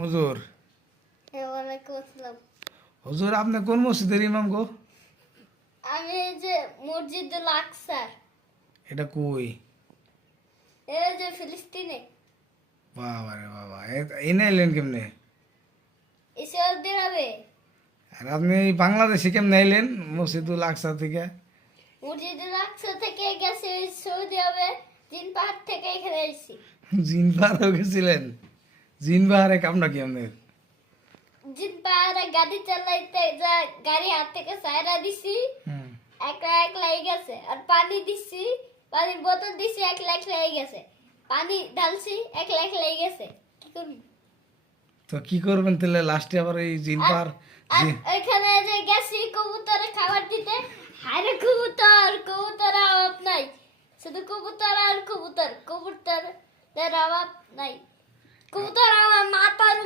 হুজুর, ওয়ালাইকুম আসসালাম। হুজুর আপনি কোন মসজিদের ইমাম গো? আমি এই যে মসজিদুল আকসার, এটা কই? এই যে ফিলিস্তিনে, বাবা রে বাবা, এনে এলেন কেমনে? সৌদি আরবে। আর আপনি এই বাংলাদেশে কেমনে আইলেন মসজিদুল আকসা থেকে? মসজিদুল আকসা থেকে গেছে ওই সৌদি আরবে, তিন পাহাড় থেকে এখানে এসেছি। জিন পাহাড়েও গেছিলেন? জিন পাহাড়ে কামনা কি আপনার? তিন পাহাড়ে গাড়ি চালাইতে যা গাড়ি হাত থেকে সাইরা দিছি, হুম। একলা একলা হয়ে গেছে। আর পানি দিছি, পানির বোতল দিছি, একলা একলা হয়ে গেছে। পানি ঢালছি, একলা একলা হয়ে গেছে। কি করবি? তো কি করবেন তাহলে লাস্টে আবার এই জিন আর পাহাড়? আর ওইখানে যে গেছি কবুতরে খাবার দিতে, হায়রে কবুতর, কবুতরের অভাব নাই। শুধু কবুতর আর কবুতর, কবুতরের অভাব নাই। কবুতর আমার মাথার